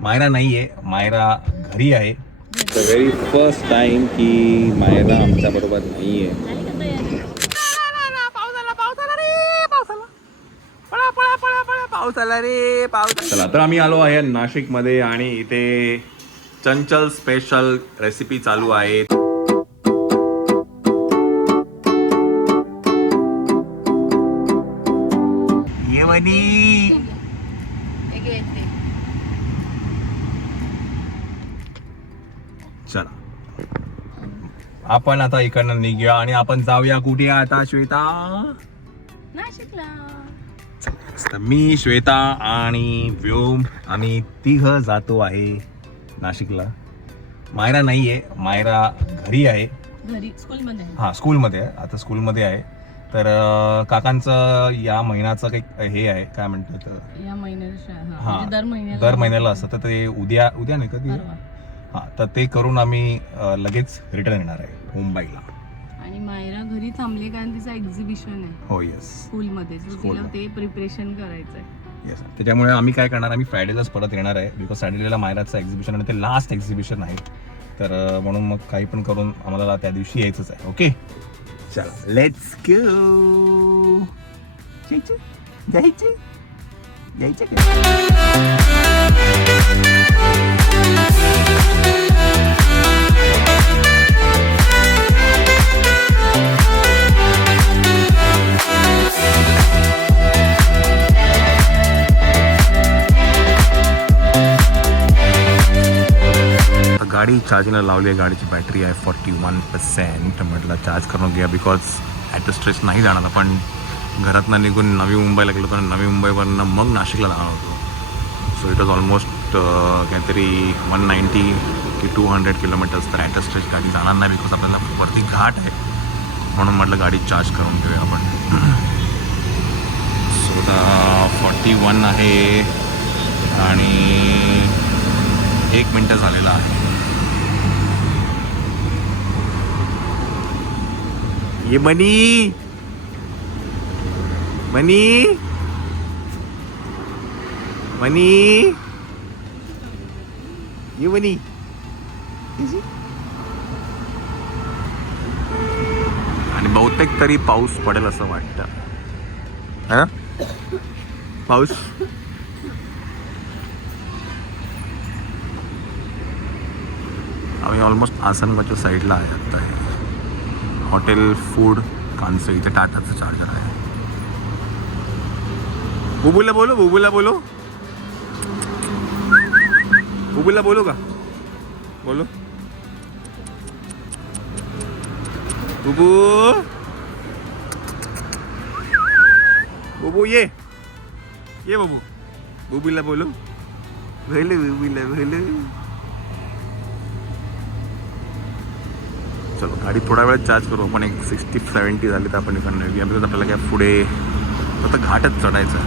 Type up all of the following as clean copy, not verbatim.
मायरा नाही आहे, मायरा घरी आहे. द व्हेरी फर्स्ट टाइम की मायरा आमच्या बरोबर नाही आहे. पाऊस आला रे, पाऊस. चला तर आम्ही आलो आहे नाशिकमध्ये आणि इथे चंचल स्पेशल रेसिपी चालू आहे. चला आपण आता इकडनं निघूया आणि आपण जाऊया कुठे आता श्वेता? नाशिकला. तर मी, श्वेता आणि व्योम आम्ही तिघ जातो आहे नाशिकला. मायरा नाही आहे, मायरा घरी आहे. घरी स्कूलमध्ये. हां स्कूलमध्ये आहे, आता स्कूलमध्ये आहे. तर काकांचं या महिन्याचं काही हे आहे, काय म्हणतात या महिन्यात. हां दर महिन्याला असतं. तर ते उद्या नाही कधी? हां तर ते करून आम्ही लगेच रिटर्न येणार आहे मुंबईला. आणि मायरा घरी थांबले कारण तिचं एक्झिबिशन आहे. हो येस, स्कूलमध्ये. तिला ते प्रिपरेशन करायचं आहे. येस. त्याच्यामुळे आम्ही काय करणार, आम्ही फ्रायडेलाच परत येणार आहे. बिकॉज सॅटर्डेला मायराचं एक्झिबिशन आणि ते लास्ट एक्झिबिशन आहे. तर म्हणून मग काही पण करून आम्हाला त्या दिवशी यायचंच आहे. ओके चला लेट्स गो. जायचं गाडी चार्जिंगला लावली आहे. गाडीची बॅटरी आहे 41%. म्हटलं चार्ज करून घ्या बिकॉज ॲट स्ट्रेस नाही जाणार. आपण घरातनं निघून नवी मुंबईला गेलो तर नवी मुंबईवरनं मग नाशिकला जाणार होतो. सो इट वॉज ऑलमोस्ट काहीतरी 190 की 200 किलोमीटर्स. तर ॲट स्ट्रेस गाडी जाणार नाही बिकॉज आपल्याला वरती घाट आहे. म्हणून म्हटलं गाडी चार्ज करून घेऊया आपण. सो आता 41 आहे आणि 1 मिनटं झालेला आहे. ये बनी ये बनी. आणि बहुतेक तरी पाऊस पडेल असं वाटतं. हा पाऊस. आम्ही ऑलमोस्ट आसनगावच्या साईडला आहे आता. हॉटेल फूड कांसो, इथे टाटाचं चार्जर आहे. बुबूला बोलो का? बोलो बुबू ये बुबू. बुबूला बोलो. चलो गाडी थोडा वेळ चार्ज करू आपण. एक 60-70 झाली तर आपण इकडनं येऊया. बिकॉज आपल्याला काय पुढे फक्त घाटच चढायचं आहे.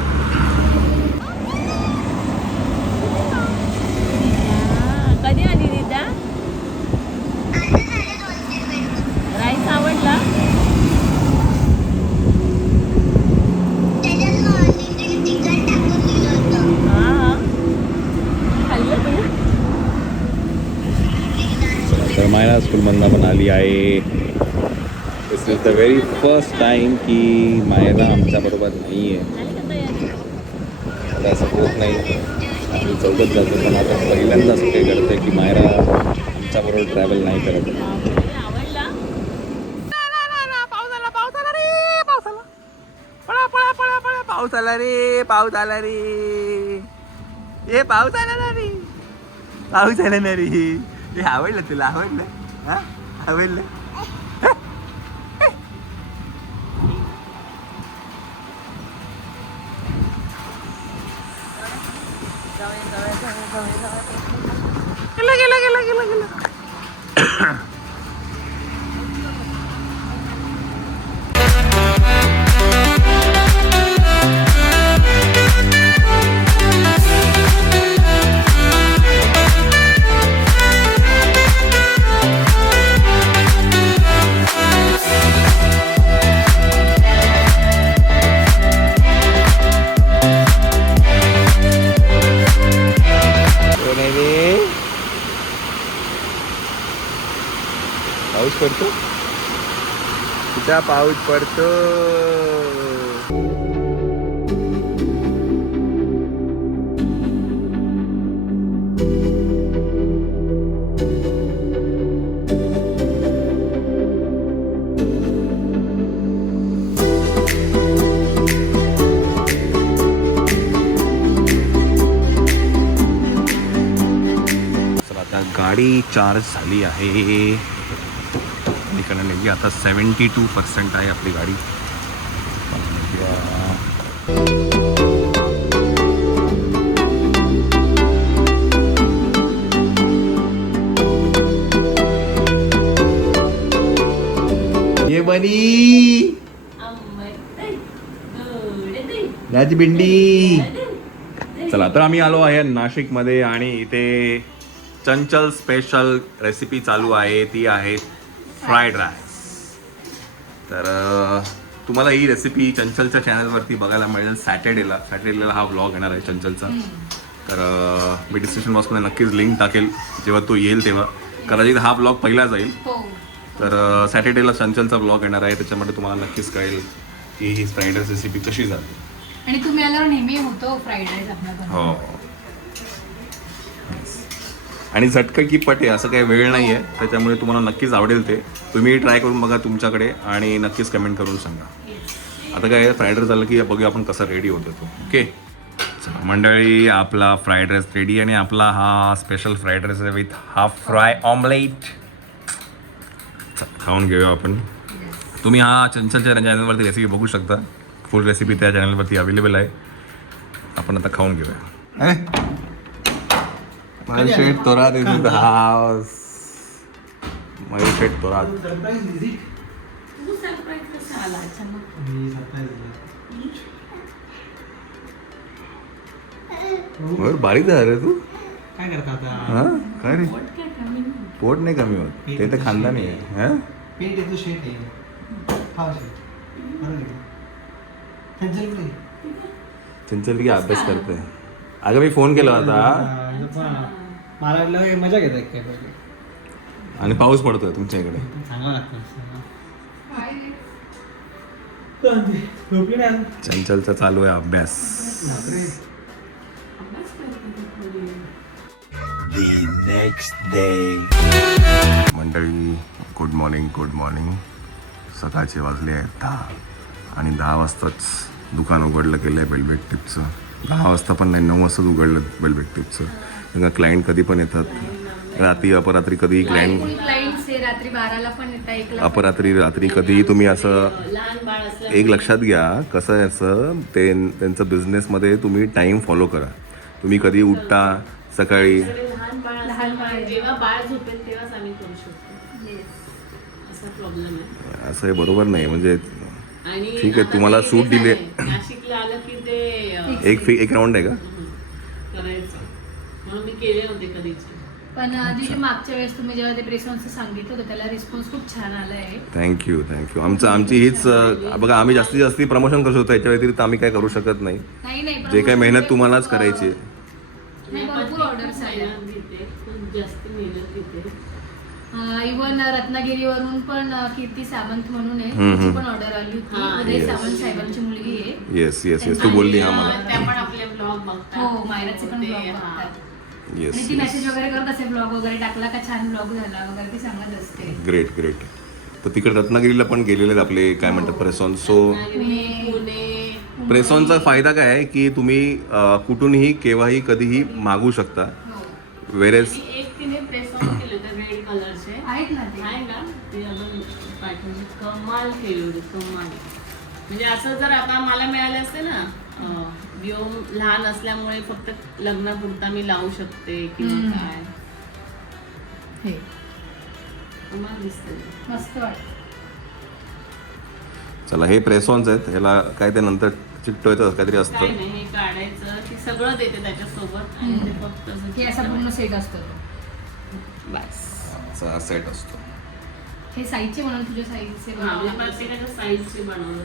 कधी आली रीता? राईस आवडला? खाल्लं तू? तर मायरा स्कूलमधनं पण आली आहे. This is the very first time की मायरा आमच्याबरोबर नाही आहे. असं होत नाही, आम्ही चौघत जातो. पण आता पहिल्यांदा असं काही घडतं की मायरा आमच्याबरोबर ट्रॅव्हल नाही करत. आवडला? पाऊस आला रे. ए पाऊस आला ना रे. हे आवडलं तुला? आवडलं? हा आवडलं. गेला. पाऊस पडतो तिचा पाऊस पडतो. गाडी चार्ज झाली आहे इकडे नेली आता 72% आहे आपली गाडी. ये बनी राज भिंडी. चला तर आम्ही आलो आहे नाशिकमध्ये आणि इथे चंचल स्पेशल रेसिपी चालू आहे, ती आहे फ्राईड राईस. तर तुम्हाला ही रेसिपी चंचलच्या चॅनलवरती बघायला मिळेल सॅटर्डेला हा व्लॉग येणार आहे चंचलचा. तर मी डिस्क्रिप्शन बॉक्समध्ये नक्कीच लिंक टाकेल जेव्हा तो येईल तेव्हा. कदाचित हा व्लॉग पहिला जाईल. तर सॅटर्डेला चंचलचा व्लॉग येणार आहे, त्याच्यामध्ये तुम्हाला नक्कीच कळेल की ही फ्राईड राईस रेसिपी कशी जाते. आणि तुम्ही आल्यावर नेहमी होतो फ्राईड राईस आपला. हो आणि झटका की पट आहे, असं काही वेळ नाही आहे, त्याच्यामुळे तुम्हाला नक्कीच आवडेल ते. तुम्ही ट्राय करून बघा तुमच्याकडे आणि नक्कीच कमेंट करून सांगा. आता काय फ्राईड राईस झालं की बघूया आपण कसा रेडी होतो तो. ओके मंडळी, आपला फ्राईड राईस रेडी आणि आपला हा स्पेशल फ्राईड राईस आहे विथ हाफ फ्राय ऑमलेट. खाऊन घेऊया आपण. तुम्ही हा चंचलच्या चॅनलवरती रेसिपी बघू शकता, फुल रेसिपी त्या चॅनलवरती अवेलेबल आहे. आपण आता खाऊन घेऊया. शेट तोरात हाऊस शेट तोरात बारीक झालं रे तू. काय करता आता? हा काय रे, पोट नाही कमी होत ते तर खाल्ला नाही आहे. पेट येतो शेट आहे. हा शेट चंचल की अभ्यास करते. अगं मी फोन केला होता. मला वाटलं मजा घेत आहे काय पहिले. आणि पाऊस पडतोय तुमच्या इकडे. चांगला लागतं. झोपली नाही. चंचलचा चालू आहे अभ्यास. मंडळी गुड मॉर्निंग. सकाळचे वाजले आहेत 10 आणि 10 वाजताच दुकान उघडलं गेलं आहे वेलवेट टिप्सचं. 10 वाजता पण नाही, 9 वाजताच उघडलं वेलवेट टिप्सचं. कारण क्लायंट कधी पण येतात, रात्री अपरात्री कधीही क्लायंट रात्री 12ला पण येतात, रात्री कधीही. तुम्ही असं एक लक्षात घ्या, कसं आहे असं त्यांचं बिझनेसमध्ये तुम्ही टाईम फॉलो करा. तुम्ही कधी उठता सकाळी, लहान बाळ जेव्हा बाळ झोपेल तेव्हाच आम्ही करू शकतो. असा प्रॉब्लेम आहे. असं हे बरोबर नाही. म्हणजे आणि ठीक आहे, तुम्हाला सूट दिले. नाशिकला आलं की ते एक राऊंड आहे का करायचं, म्हणून मी केले होते कधीच. पण आधी मागच्या वेळेस तुम्ही जेव्हा ते प्रेसॉनचं सांगितलं होतं त्याला रिस्पॉन्स खूप छान आला आहे. थँक्यू. आमची हीच बघा, आम्ही जास्तीत जास्त प्रमोशन करू शकतो, याच्या व्यतिरिक्त आम्ही काय करू शकत नाही. जे काही मेहनत तुम्हालाच करायची आहे. भरपूर ऑर्डर्स आल्या. खूप जास्त मेहनत घेते. इव्हन रत्नागिरीवरून पण कीर्ती सावंत म्हणून आहे, तिची पण ऑर्डर आली होती. उदय सावंत साहेबांची मुलगी आहे. येस तू बोलली हा मला. त्या पण आपले ब्लॉग बघतात. हो, मायराचे पण ब्लॉग बघतात. येस आणि ती मेसेज वगैरे करत असे, ब्लॉग वगैरे टाकला का छान ब्लॉग झाला वगैरे ती सांगत असते. ग्रेट. तर तिकडे रत्नागिरीला पण गेलेले आहेत आपले काय म्हणतात प्रेसॉन. सो पुणे प्रेसॉनचा फायदा काय आहे की तुम्ही कुठूनही केव्हाही कधीही मागवू शकता. वेरेस एक तिने प्रेस ऑन केले होते रेड कलरचे आहेत ना ते. आहे का ते अजून पाठवून कमाल केली होती. कमाल म्हणजे असं जर आता मला मिळाले असते ना, व्योम लहान असल्यामुळे फक्त लग्नापुरता मी लावू शकते किंवा काय, हे कमाल दिसते. मस्त वाटत. चला हे प्रेसॉन्स आहेत, ह्याला काय ते नंतर चिकटवायचं काहीतरी काय असतं. नाही, हे काढायचं की सगळं देते त्याच्यासोबत आणि ते फक्त असं हे असा पूर्ण सेट असतो तो. बस. असा सेट असतो. हे साईजचे म्हणून तुझ्या साईजचे हा, म्हणजे प्रत्येकाच्या साईजचे बनवलं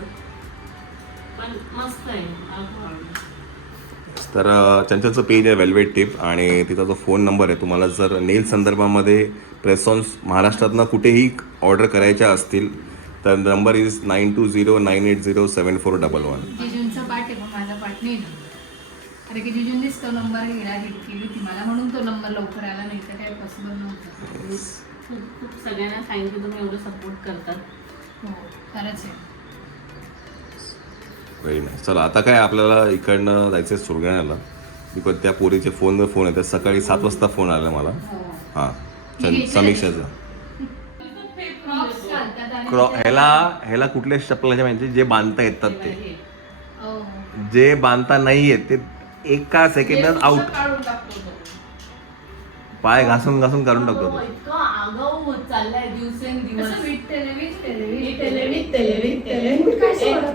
पण मस्त आहे. तर त्यांचं पेज आहे वेल्वेट टिप आणि तिचा जो फोन नंबर आहे, तुम्हाला जर नेल संदर्भामध्ये प्रेसॉन्स महाराष्ट्रातनं कुठेही ऑर्डर करायच्या असतील तर नंबर इज 9209807411. जिजूंचा पाठ आहे पण माझा पाठ नाही ना. अरे की जिजूंनीच तो नंबर हिट केली होती मला, म्हणून तो नंबर लवकर आला, नाही तर काय पॉसिबल नव्हतं. खूप खूप सगळ्यांना थँक्यू, तुम्ही एवढं सपोर्ट करतात. हो खरंच आहे. Very nice. चला आता काय आपल्याला इकडनं जायचं आहे सुरगाण्याला, बिकॉज त्या पोरीचे फोनवर फोन येतात. सकाळी 7 वाजता फोन आला मला. हां समीक्षाचा. Crocs घालतात आणि ह्याला कुठल्या चप्पलाच्या माहिती जे बांधता येतात ते, हो. जे बांधता नाही येत ते एका सेकंदात आउट. काढून टाकतो तो. पाय घासून घासून काढून टाकतो तो. इतकं आगाऊ होत चाललाय दिवसेंदिवस. असं विटतेले.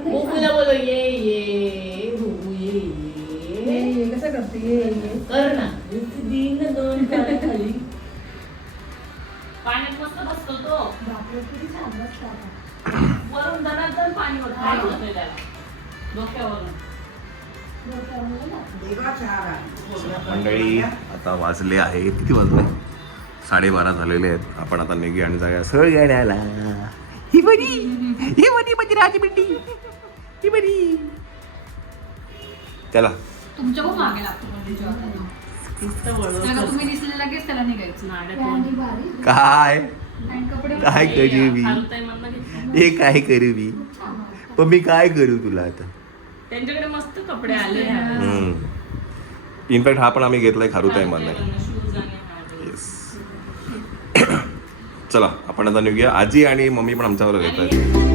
बोला बोलो ये कसं करते कर ना. दिन दोन पाय खाली. पाण्यात मस्त बसतो तो. वरून दणादण पाणी होतंय त्याला डोक्यावरून. मंडळी आता वाजले आहे, किती वाजले? 12:30 झालेले आहेत. आपण आता निघी आणि जाऊया सळगाण्याला. ही बरी माझी राजबिड्डी, ही बरी. चला तुमच्या खूप मागे लागतो म्हणजे job ला. नुसतं वळवळ त्याला तुम्ही दिसले लगेच त्याला निघायचं. नाड्यात काय आणि कपडे काय करू मी, खारुताईमधनं घेतलं. हे काय करू मी, पण मी काय करू तुला आता. त्यांच्याकडे मस्त कपडे आले. इनफॅक्ट हा पण आम्ही घेतलाय खारुताई मला. शूज आणि येस. चला आपण आता निघूया. आजी आणि मम्मी पण आमच्यावर येत आहेत.